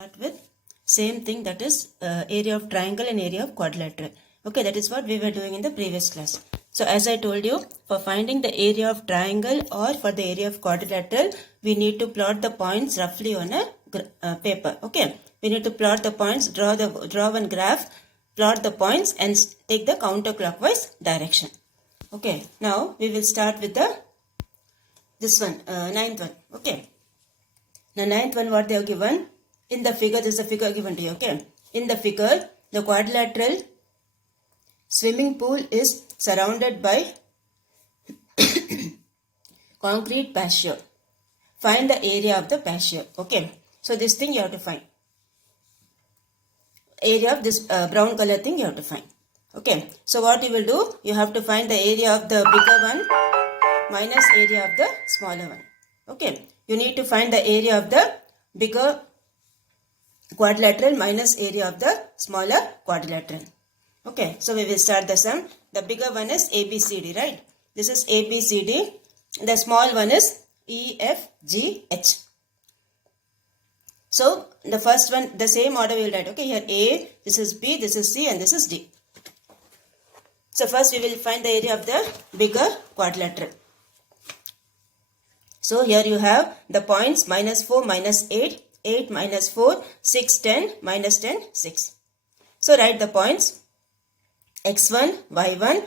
Start with same thing, that is area of triangle and area of quadrilateral. Okay, that is what we were doing in the previous class. So as I told you, for finding the area of triangle or for the area of quadrilateral, we need to plot the points roughly on a paper. Okay, we need to plot the points, draw one graph, plot the points and take the counterclockwise direction. Okay, now we will start with this one, ninth one. Okay, the ninth one, what they have given in the figure, this is a figure given to you. Okay, in the figure, the quadrilateral swimming pool is surrounded by concrete patio. Find the area of the patio. Okay, so this thing you have to find. Area of this brown color thing you have to find. Okay, so what you will do, you have to find the area of the bigger one minus area of the smaller one. Okay, you need to find the area of the bigger quadrilateral minus area of the smaller quadrilateral. Okay, so we will start the sum. The bigger one is ABCD, right? This is ABCD. The small one is EFGH. So the first one, the same order we will write. Okay, here A, this is B, this is C and this is D. So first we will find the area of the bigger quadrilateral. So here you have the points minus 4 minus 8, 8 minus 4, 6, 10, minus 10, 6. So write the points x1, y1,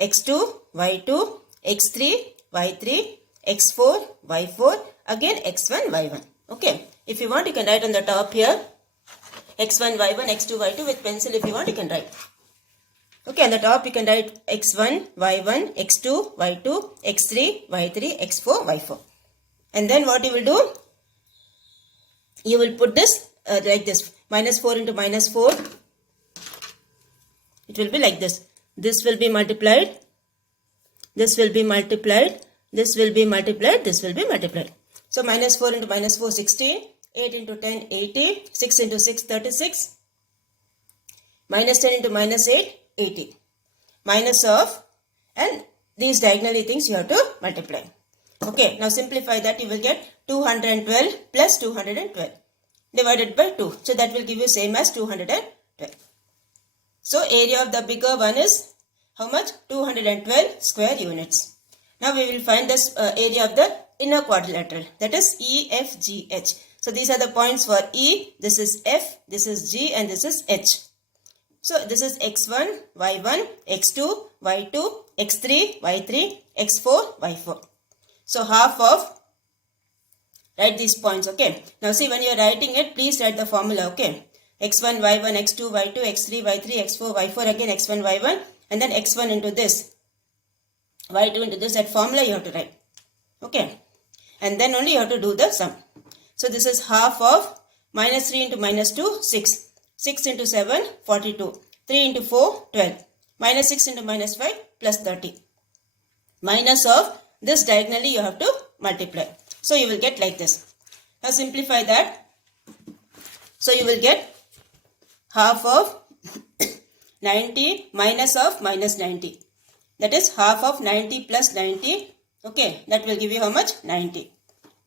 x2, y2, x3, y3, x4, y4, again x1, y1. Okay, if you want you can write on the top here x1, y1, x2, y2 with pencil. If you want you can write. Okay, on the top you can write x1, y1, x2, y2, x3, y3, x4, y4. And then what you will do? You will put this like this. Minus 4 into minus 4. It will be like this. This will be multiplied. This will be multiplied. This will be multiplied. This will be multiplied. So minus 4 into minus 4, 16. 8 into 10, 80. 6 into 6, 36. Minus 10 into minus 8, 80. Minus of, and these diagonally things you have to multiply. Okay, now simplify that. You will get 212 plus 212 divided by 2. So that will give you same as 212. So area of the bigger one is how much? 212 square units. Now we will find this area of the inner quadrilateral, that is EFGH. So these are the points for E, this is F, this is G and this is H. So this is x1, y1, x2, y2, x3, y3, x4, y4. So half of, write these points. Okay. Now see, when you are writing it, please write the formula. Okay. x1, y1, x2, y2, x3, y3, x4, y4, again x1, y1 and then x1 into this, y2 into this. That formula you have to write. Okay. And then only you have to do the sum. So this is half of minus 3 into minus 2, 6. 6 into 7, 42. 3 into 4, 12. Minus 6 into minus 5, plus 30. Minus of this diagonally you have to multiply. So you will get like this. Now simplify that. So you will get half of 90 minus of minus 90. That is half of 90 plus 90. Okay, that will give you how much? 90.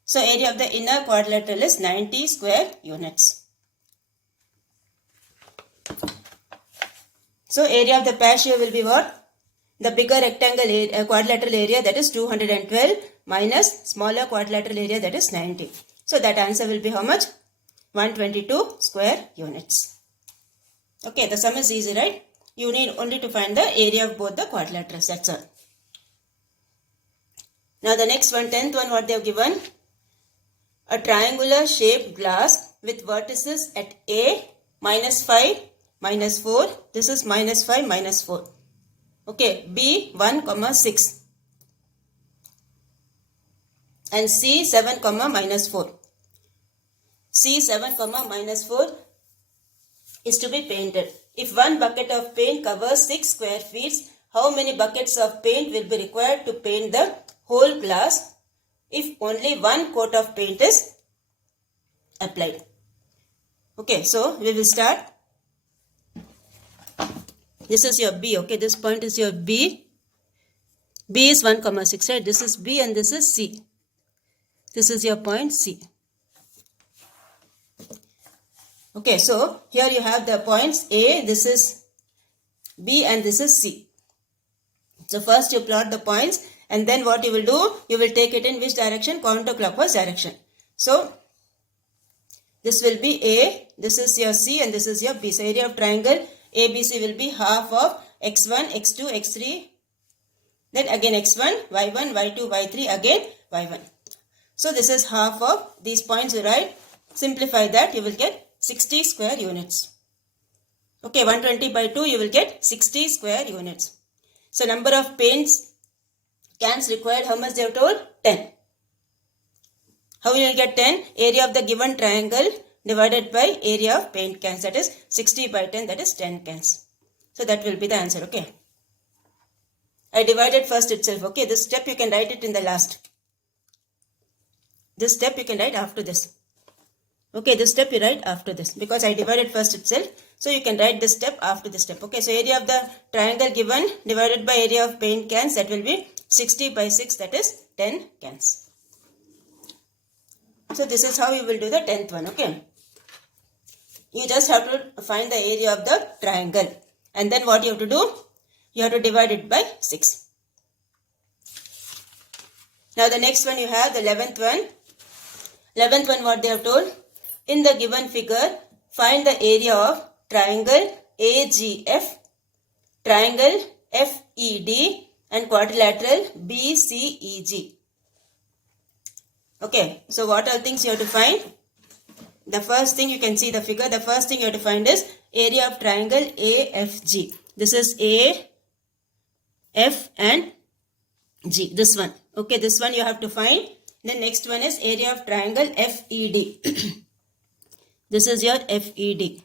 So area of the inner quadrilateral is 90 square units. So area of the patio will be what? The bigger rectangle quadrilateral area, that is 212 minus smaller quadrilateral area, that is 90. So that answer will be how much? 122 square units. Okay, the sum is easy, right? You need only to find the area of both the quadrilaterals, that's all. Now the next one, 10th one, what they have given? A triangular shaped glass with vertices at A, minus 5, minus 4. This is minus 5, minus 4. Okay, B 1, 6 and C 7, minus 4. C 7, minus 4 is to be painted. If one bucket of paint covers 6 square feet, how many buckets of paint will be required to paint the whole glass if only one coat of paint is applied? Okay, so we will start. This is your B. Okay, this point is your B. B is 1, 6, right? This is B and this is C. This is your point C. Okay, so here you have the points A, this is B and this is C. So first you plot the points and then what you will do, you will take it in which direction? Counterclockwise direction. So this will be A, this is your C and this is your B. So area of triangle ABC will be half of x1, x2, x3, then again x1, y1, y2, y3, again y1. So this is half of these points you write. Simplify that, you will get 60 square units. Okay, 120 by 2, you will get 60 square units. So number of paint cans required, how much they have told? 10. How will you get 10? Area of the given triangle divided by area of paint cans, that is 60 by 10, that is 10 cans. So that will be the answer, okay. I divided first itself, okay. This step you can write it in the last. This step you can write after this. Okay, this step you write after this because I divided first itself. So you can write this step after this step. Okay, so area of the triangle given divided by area of paint cans, that will be 60 by 6, that is 10 cans. So this is how you will do the 10th one, okay. You just have to find the area of the triangle. And then what you have to do? You have to divide it by 6. Now the next one you have the 11th one. 11th one what they have told? In the given figure, find the area of triangle AGF, triangle FED and quadrilateral BCEG. Okay, so what all things you have to find? The first thing you can see the figure, the first thing you have to find is area of triangle AFG. This is A, F and G, this one. Okay, this one you have to find. The next one is area of triangle FED. This is your FED.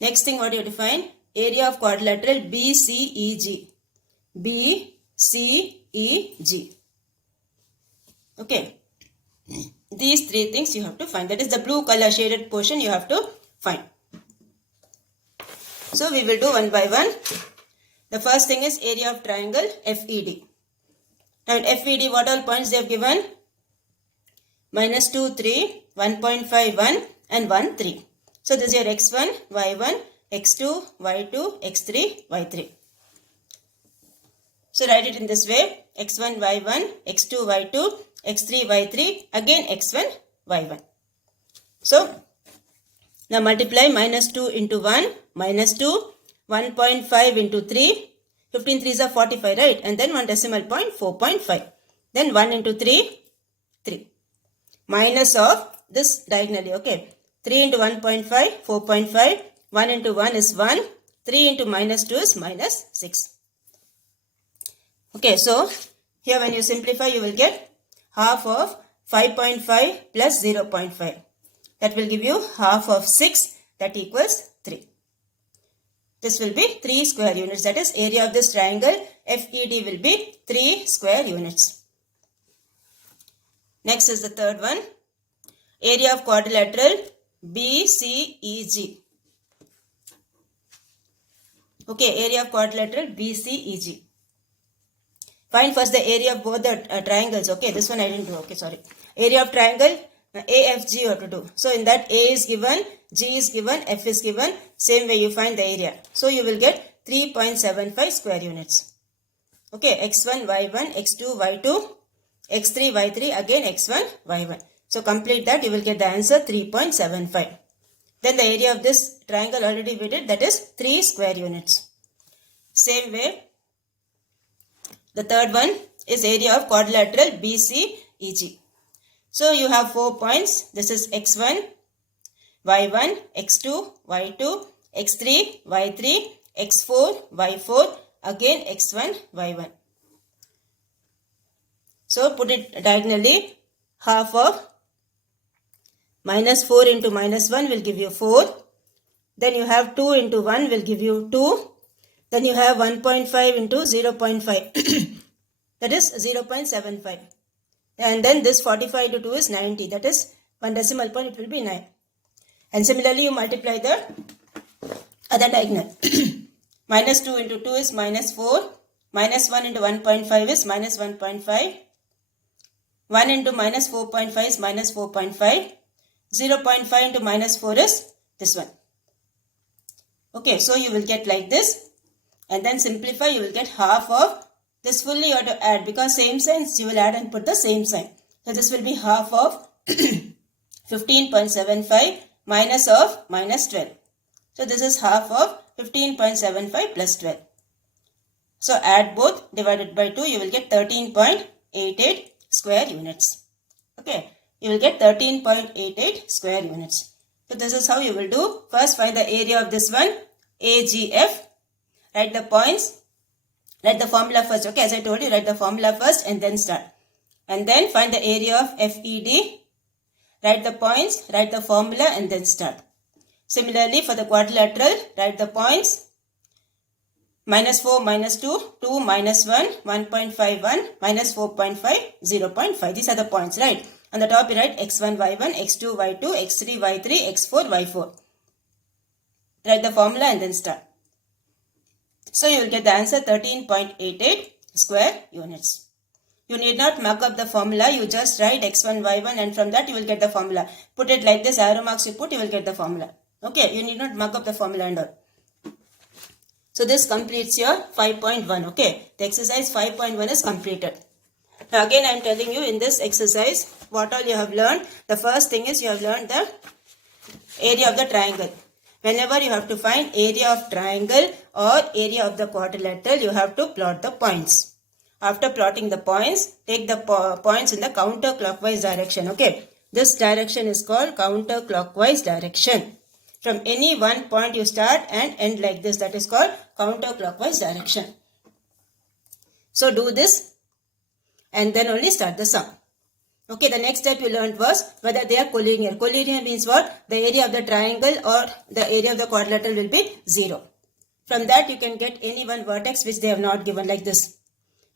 Next thing what you have to find? Area of quadrilateral BCEG. BCEG. Okay. These three things you have to find. That is the blue color shaded portion you have to find. So we will do one by one. The first thing is area of triangle FED. Now in FED what all points they have given? -2, 3, 1.5, 1 and 1, 3. So this is your x1, y1, x2, y2, x3, y3. So write it in this way. x1, y1, x2, y2, x3, y3, again x1, y1. So now multiply -2 into 1, -2, 1.5 into 3, 15 3s are 45, right? And then one decimal point, 4.5. Then 1 into 3, 3. Minus of this diagonally, okay. 3 into 1.5, 4.5. 1 into 1 is 1. 3 into -2 is -6. Okay, so here when you simplify, you will get half of 5.5 plus 0.5. That will give you half of 6. That equals 3. This will be 3 square units. That is area of this triangle FED will be 3 square units. Next is the third one. Area of quadrilateral BCEG. Okay, area of quadrilateral BCEG. Find first the area of both the triangles. Okay, this one I didn't do. Okay, sorry. Area of triangle AFG you have to do. So in that A is given, G is given, F is given. Same way you find the area. So you will get 3.75 square units. Okay, x1, y1, x2, y2, x3, y3, again x1, y1. So complete that, you will get the answer 3.75. Then the area of this triangle already we did, that is 3 square units. Same way, the third one is area of quadrilateral BCEG. So you have 4 points. This is x1, y1, x2, y2, x3, y3, x4, y4, again x1, y1. So put it diagonally. Half of -4 into -1 will give you 4. Then you have 2 into 1 will give you 2. Then you have 1.5 into 0.5. That is 0.75. And then this 45 into 2 is 90. That is one decimal point, it will be 9. And similarly you multiply the other diagonal. -2 into 2 is -4. -1 into 1.5 is -1.5. 1 into -4.5 is -4.5. 0.5 into -4 is this one. Okay, so you will get like this, and then simplify, you will get half of this. Fully you have to add, because same signs you will add and put the same sign. So this will be half of 15.75 minus of minus 12. So this is half of 15.75 plus 12. So add both, divided by 2, you will get 13.88 square units. Okay, you will get 13.88 square units. So this is how you will do. First find the area of this one, AGF. Write the points. Write the formula first. Okay, as I told you, write the formula first and then start. And then find the area of FED. Write the points, write the formula and then start. Similarly, for the quadrilateral, write the points. Minus 4, minus 2, 2, minus 1, 1.51, minus 4.5, 0.5. These are the points, right? On the top you write x1, y1, x2, y2, x3, y3, x4, y4. Write the formula and then start. So you will get the answer 13.88 square units. You need not mark up the formula. You just write x1, y1 and from that you will get the formula. Put it like this, arrow marks you put, you will get the formula. Okay, you need not mark up the formula and all. So this completes your 5.1. Okay, the exercise 5.1 is completed. Now again I am telling you in this exercise what all you have learned. The first thing is you have learned the area of the triangle. Whenever you have to find area of triangle or area of the quadrilateral, you have to plot the points. After plotting the points, take the points in the counterclockwise direction. Okay, this direction is called counterclockwise direction. From any one point you start and end like this. That is called counterclockwise direction. So do this and then only start the sum. Okay, the next step you learned was whether they are collinear. Collinear means what? The area of the triangle or the area of the quadrilateral will be 0. From that you can get any one vertex which they have not given, like this.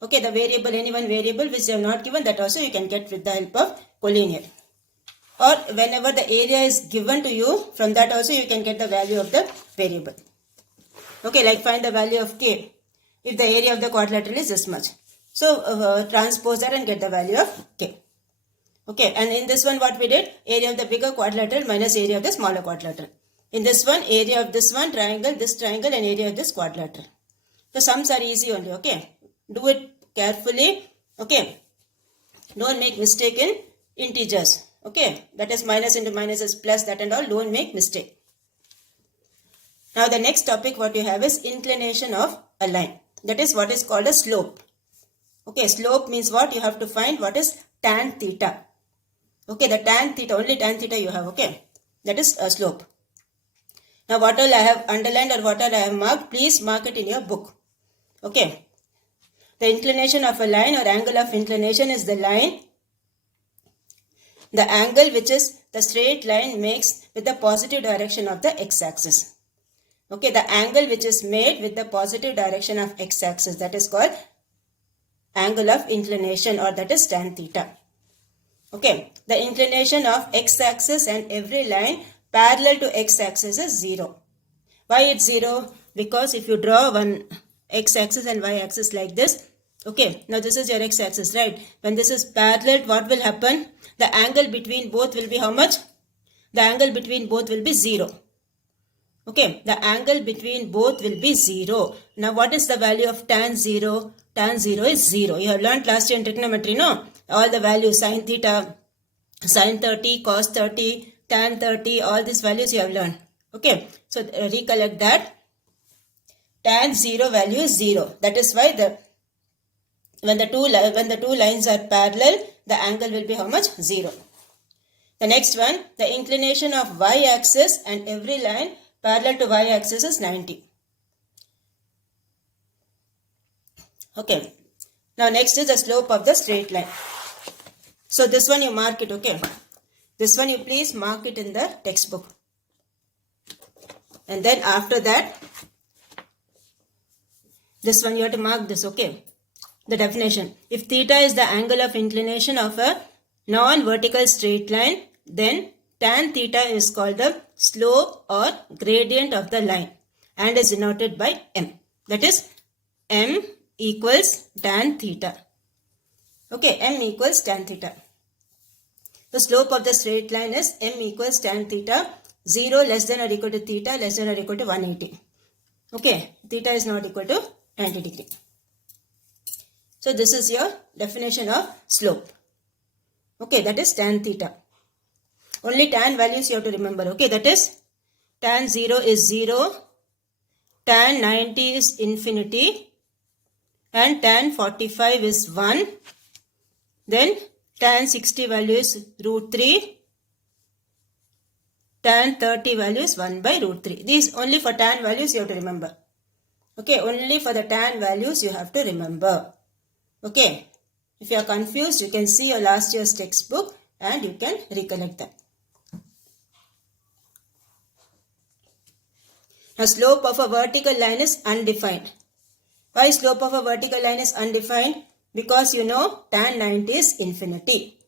Okay, the variable, any one variable which they have not given, that also you can get with the help of collinear. Or whenever the area is given to you, from that also you can get the value of the variable. Okay, like find the value of k if the area of the quadrilateral is this much. So transpose that and get the value of k. Okay, and in this one what we did? Area of the bigger quadrilateral minus area of the smaller quadrilateral. In this one, area of this one triangle, this triangle, and area of this quadrilateral. The sums are easy only. Okay, do it carefully. Okay, don't make mistake in integers. Okay, that is minus into minus is plus, that and all. Don't make mistake. Now the next topic what you have is inclination of a line. That is what is called a slope. Okay, slope means what? You have to find what is tan theta. Okay, the tan theta, only tan theta you have. Okay, that is a slope. Now what all I have underlined or what all I have marked, please mark it in your book. Okay, the inclination of a line or angle of inclination is the line, the angle which is the straight line makes with the positive direction of the x-axis. Okay, the angle which is made with the positive direction of x-axis, that is called angle of inclination, or that is tan theta. Okay, the inclination of x-axis and every line parallel to x-axis is 0. Why it's 0? Because if you draw one x-axis and y-axis like this, okay, now this is your x-axis, right? When this is parallel, what will happen? The angle between both will be how much? The angle between both will be 0. Okay, the angle between both will be 0. Now what is the value of tan 0? Tan 0 is 0. You have learned last year in trigonometry, no? All the values, sin theta, sin 30, cos 30, tan 30, all these values you have learned. Okay, so recollect that. Tan 0 value is 0. That is why when the two lines are parallel, the angle will be how much? 0. The next one, the inclination of y-axis and every line parallel to y-axis is 90. Okay. Now next is the slope of the straight line. So this one you mark it, okay. This one you please mark it in the textbook. And then after that, this one you have to mark this, okay. The definition. If theta is the angle of inclination of a non-vertical straight line, then tan theta is called the slope or gradient of the line and is denoted by m. That is m equals tan theta. Okay, m equals tan theta. The slope of the straight line is m equals tan theta. 0 less than or equal to theta less than or equal to 180. Okay, theta is not equal to 90 degree. So this is your definition of slope. Okay, that is tan theta. Only tan values you have to remember. Okay, that is tan 0 is 0, tan 90 is infinity, and tan 45 is 1. Then tan 60 value is root 3. Tan 30 value is 1 by root 3. These only for tan values you have to remember. Okay, only for the tan values you have to remember. Okay, if you are confused, you can see your last year's textbook and you can recollect that. Now, slope of a vertical line is undefined. Why slope of a vertical line is undefined? Because you know tan 90 is infinity.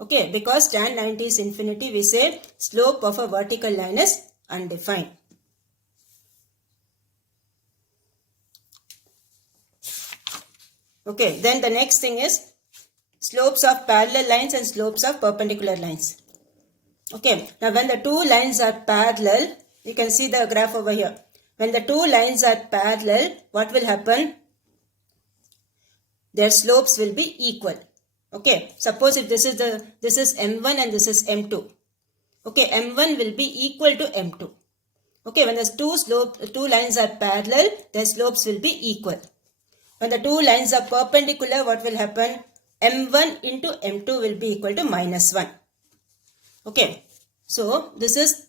Okay, because tan 90 is infinity, we say slope of a vertical line is undefined. Okay, then the next thing is slopes of parallel lines and slopes of perpendicular lines. Okay, now when the two lines are parallel, you can see the graph over here. When the two lines are parallel, what will happen? Their slopes will be equal. Okay, suppose if this is M1 and this is M2. Okay, M1 will be equal to M2. Okay, when the two lines are parallel, their slopes will be equal. When the two lines are perpendicular, what will happen? M1 into M2 will be equal to minus 1. Okay, so this is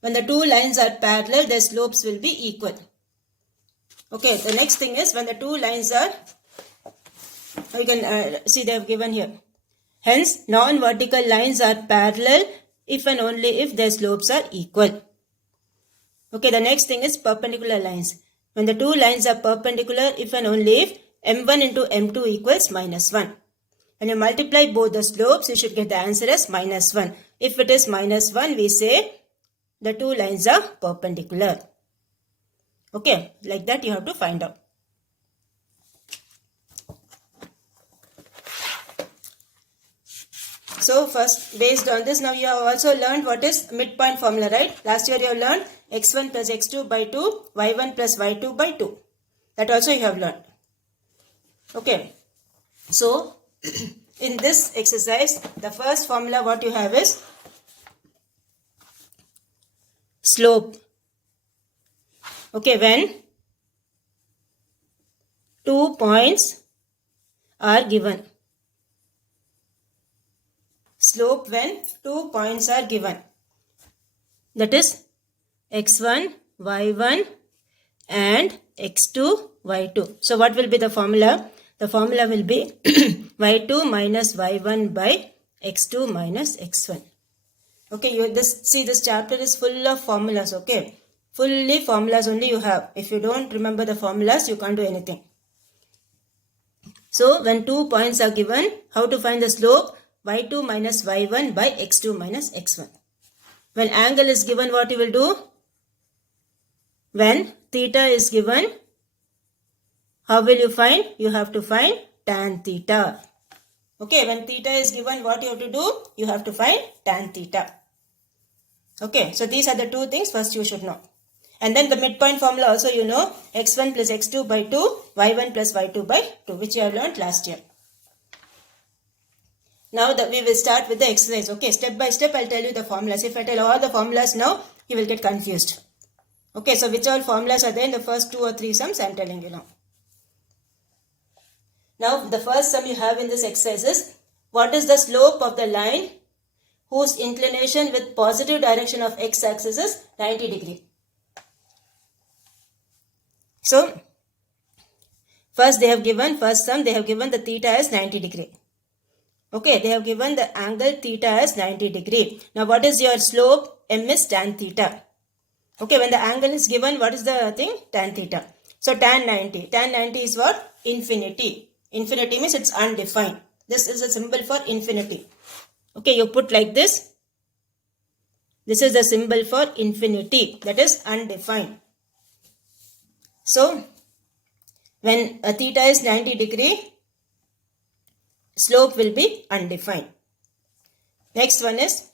when the two lines are parallel, their slopes will be equal. Okay, the next thing is when the two lines are, you can see they have given here. Hence, non-vertical lines are parallel if and only if their slopes are equal. Okay, the next thing is perpendicular lines. When the two lines are perpendicular if and only if M1 into M2 equals minus 1. When you multiply both the slopes, you should get the answer as minus 1. If it is minus 1, we say the two lines are perpendicular. Okay, like that you have to find out. So first, based on this, now you have also learned what is midpoint formula, right? Last year you have learned x1 plus x2 by 2, y1 plus y2 by 2. That also you have learned. Okay. So, in this exercise, the first formula what you have is slope. Okay, when 2 points are given. Slope when 2 points are given. That is x1, y1 and x2, y2. So what will be the formula? The formula will be y2 minus y1 by x2 minus x1. Okay, see this chapter is full of formulas, okay. Fully formulas only you have. If you don't remember the formulas, you can't do anything. So when 2 points are given, how to find the slope? y2 minus y1 by x2 minus x1. When angle is given, what you will do? When theta is given, how will you find? You have to find tan theta. Okay, when theta is given, what you have to do? You have to find tan theta. Okay, so these are the two things first you should know. And then the midpoint formula also you know, x1 plus x2 by 2, y1 plus y2 by 2, which you have learned last year. Now that we will start with the exercise. Okay, step by step I'll tell you the formulas. If I tell all the formulas now, you will get confused. Okay, so which all formulas are there in the first 2 or 3 sums, I'm telling you now. Now, the first sum you have in this exercise is, what is the slope of the line whose inclination with positive direction of x-axis is 90 degree? So, first sum, they have given the theta as 90 degree. Okay, they have given the angle theta as 90 degree. Now, what is your slope? M is tan theta. Okay, when the angle is given, what is the thing? Tan theta. So, tan 90. Tan 90 is what? Infinity. Infinity means it's undefined. This is a symbol for infinity. Okay, you put like this. This is the symbol for infinity. That is undefined. So, when a theta is 90 degree, slope will be undefined. Next one is,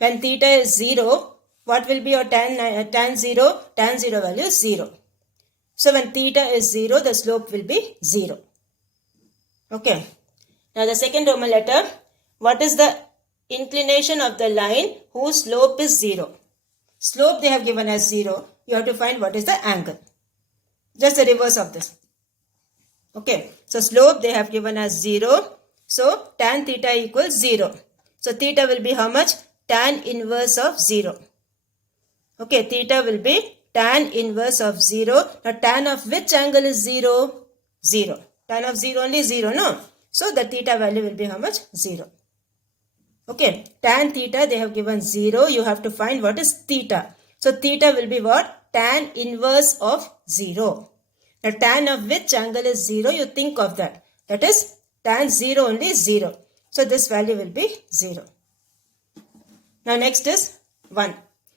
When theta is 0, what will be your tan 0? Tan 0 value is 0. So when theta is 0, the slope will be 0. Okay. Now the second Roman letter, what is the inclination of the line whose slope is 0? Slope they have given as 0. You have to find what is the angle. Just the reverse of this. Okay. So slope they have given as 0. So tan theta equals 0. So theta will be how much? Tan inverse of 0. Okay. Theta will be tan inverse of 0. Now tan of which angle is 0? 0. Tan of 0 only 0, no? So the theta value will be how much? 0. Okay. Tan theta they have given 0. You have to find what is theta. So theta will be what? Tan inverse of 0. Now tan of which angle is 0? You think of that. That is tan 0 only is 0. So this value will be 0. Now next is 1.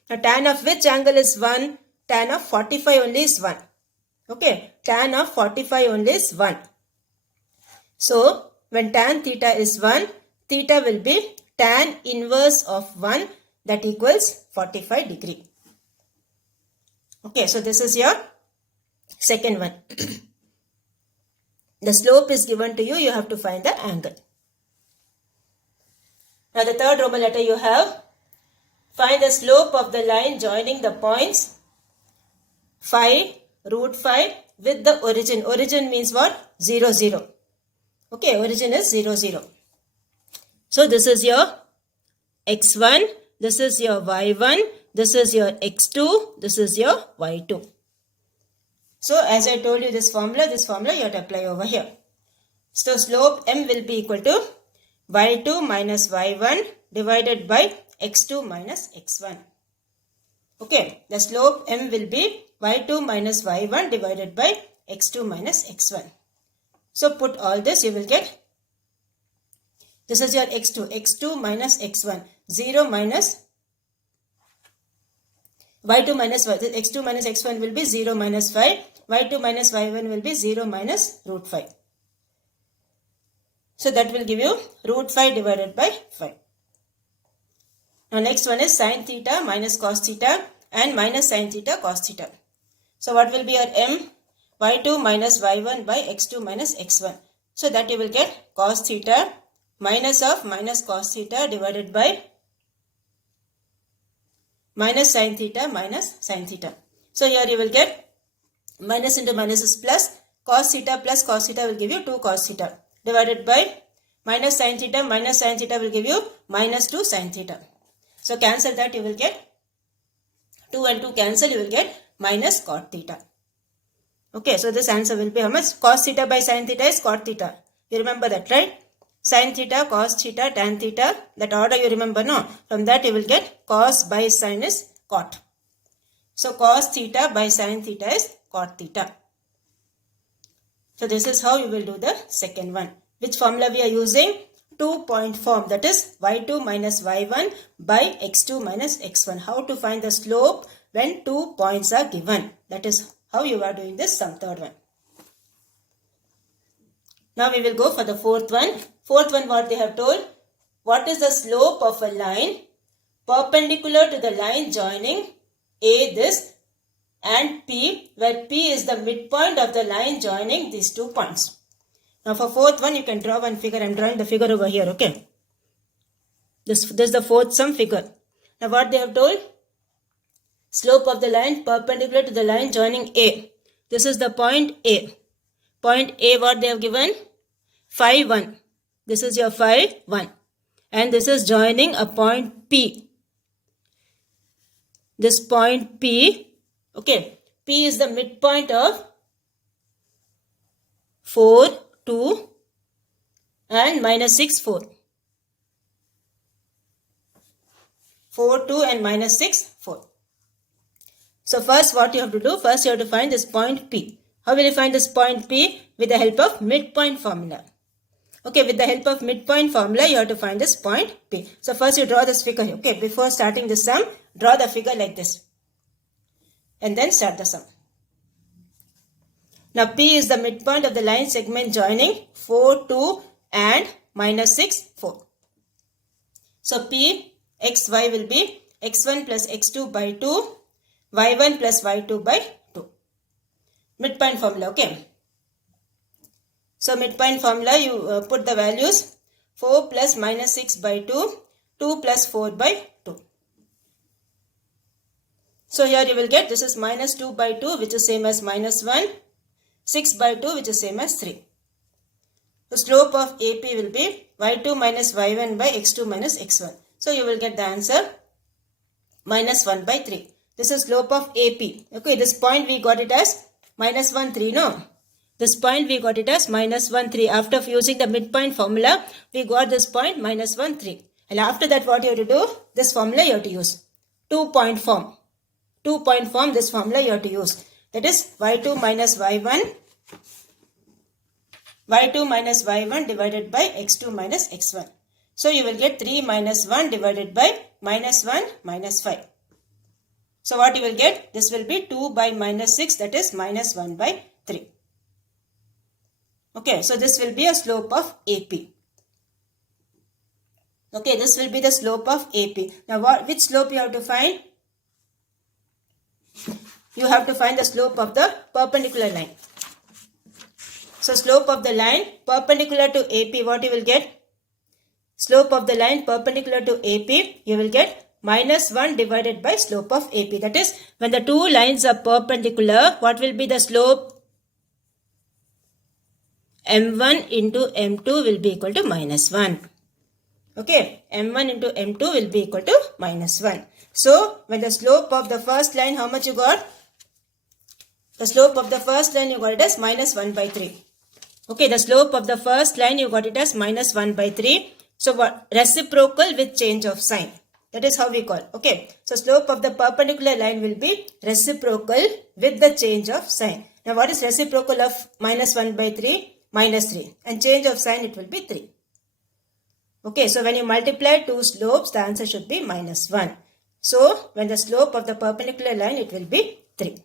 Now tan of which angle is 1? Tan of 45 only is 1. Okay. Tan of 45 only is 1. So when tan theta is 1, theta will be tan inverse of 1, that equals 45 degree. Okay, so this is your second one. The slope is given to you, you have to find the angle. Now the third Roman letter you have, find the slope of the line joining the points 5, root 5 with the origin. Origin means what? 0, 0. Okay, origin is 0, 0. So this is your x1, this is your y1, this is your x2, this is your y2. So as I told you this formula you have to apply over here. So slope m will be equal to y2 minus y1 divided by x2 minus x1. Okay, the slope m will be y2 minus y1 divided by x2 minus x1. So put all this, you will get, this is your x2 minus x1, 0 minus y2 minus y, x2 minus x1 will be 0 minus 5, y2 minus y1 will be 0 minus root 5. So that will give you root 5 divided by 5. Now next one is sin theta minus cos theta and minus sin theta cos theta. So what will be your m? y2 minus y1 by x2 minus x1. So that you will get cos theta minus of minus cos theta divided by minus sin theta minus sin theta. So here you will get minus into minus is plus, cos theta will give you 2 cos theta divided by minus sin theta will give you minus 2 sin theta. So cancel that, you will get 2 and 2 cancel, you will get minus cot theta. Okay, so this answer will be how much? Cos theta by sin theta is cot theta. You remember that, right? Sin theta, cos theta, tan theta. That order you remember, no? From that you will get cos by sin is cot. So cos theta by sin theta is cot theta. So this is how you will do the second one. Which formula we are using? 2-point form, that is y2 minus y1 by x2 minus x1. How to find the slope when 2 points are given. That is how you are doing this sum, third one. Now we will go for the fourth one. Fourth one, what they have told. What is the slope of a line perpendicular to the line joining A this and P, where P is the midpoint of the line joining these 2 points. Now for fourth one, you can draw one figure. I am drawing the figure over here, okay. This is the fourth sum figure. Now what they have told. Slope of the line perpendicular to the line joining A. This is the point A. Point A, what they have given? Phi 1. This is your phi 1. And this is joining a point P. This point P, okay. P is the midpoint of 4, 2 and minus 6, 4. 4, 2 and minus 6, 4. So first what you have to do, first you have to find this point P. How will you find this point P? With the help of midpoint formula. Okay, with the help of midpoint formula, you have to find this point P. So first you draw this figure here. Okay, before starting the sum, draw the figure like this. And then start the sum. Now P is the midpoint of the line segment joining 4, 2 and minus 6, 4. So P xy will be x1 plus x2 by 2, y1 plus y2 by 2. Midpoint formula, okay. So midpoint formula, you put the values 4 plus minus 6 by 2, 2 plus 4 by 2. So here you will get this is minus 2 by 2 which is same as minus 1, 6 by 2 which is same as 3. The slope of AP will be y2 minus y1 by x2 minus x1. So you will get the answer minus 1 by 3. This is slope of AP. Okay, this point we got it as minus 1, 3, no? This point we got it as minus 1, 3. After using the midpoint formula, we got this point minus 1, 3. And after that what you have to do? This formula you have to use. 2-point form. 2-point form, this formula you have to use. That is y2 minus y1. y2 minus y1 divided by x2 minus x1. So you will get 3 minus 1 divided by minus 1 minus 5. So what you will get? This will be 2 by minus 6, that is minus 1 by 3. Okay, so this will be a slope of AP. Okay, this will be the slope of AP. Now which slope you have to find? You have to find the slope of the perpendicular line. So slope of the line perpendicular to AP, what you will get? Slope of the line perpendicular to AP, you will get minus 1 divided by slope of AP. That is, when the two lines are perpendicular, what will be the slope? M1 into M2 will be equal to minus 1. Okay, M1 into M2 will be equal to minus 1. So, when the slope of the first line, how much you got? The slope of the first line you got it as minus 1 by 3. Okay, the slope of the first line you got it as minus 1 by 3. So, what? Reciprocal with change of sign. That is how we call. Okay, so slope of the perpendicular line will be reciprocal with the change of sign. Now, what is reciprocal of minus 1 by 3? Minus 3. And change of sign, it will be 3. Okay, so when you multiply two slopes, the answer should be minus 1. So, when the slope of the perpendicular line, it will be 3.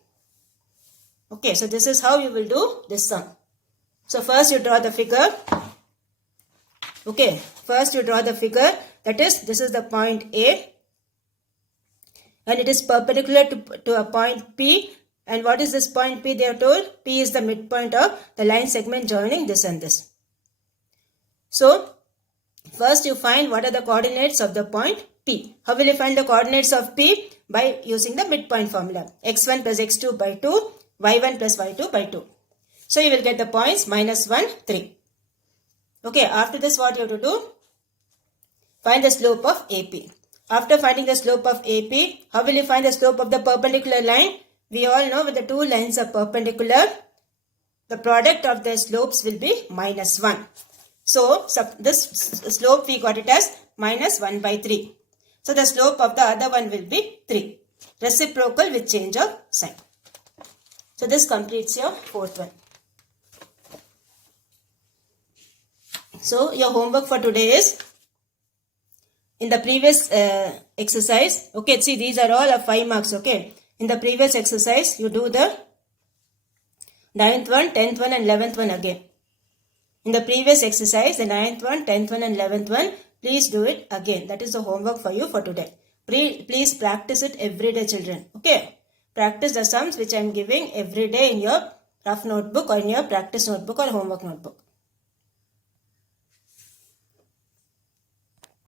Okay, so this is how you will do this sum. So, first you draw the figure. Okay, first you draw the figure. That is, this is the point A. And it is perpendicular to a point P. And what is this point P they are told? P is the midpoint of the line segment joining this and this. So, first you find what are the coordinates of the point P. How will you find the coordinates of P? By using the midpoint formula. x1 plus x2 by 2, y1 plus y2 by 2. So, you will get the points minus 1, 3. Okay, after this what you have to do? Find the slope of AP. After finding the slope of AP, how will you find the slope of the perpendicular line? We all know when the two lines are perpendicular, the product of their slopes will be minus 1. So, this slope we got it as minus 1 by 3. So, the slope of the other one will be 3. Reciprocal with change of sign. So, this completes your fourth one. So, your homework for today is, in the previous exercise, okay, see these are all of 5 marks, okay. In the previous exercise, you do the 9th one, 10th one and 11th one again. In the previous exercise, the 9th one, 10th one and 11th one, please do it again. That is the homework for you for today. Please practice it every day, children. Okay. Practice the sums which I am giving every day in your rough notebook or in your practice notebook or homework notebook.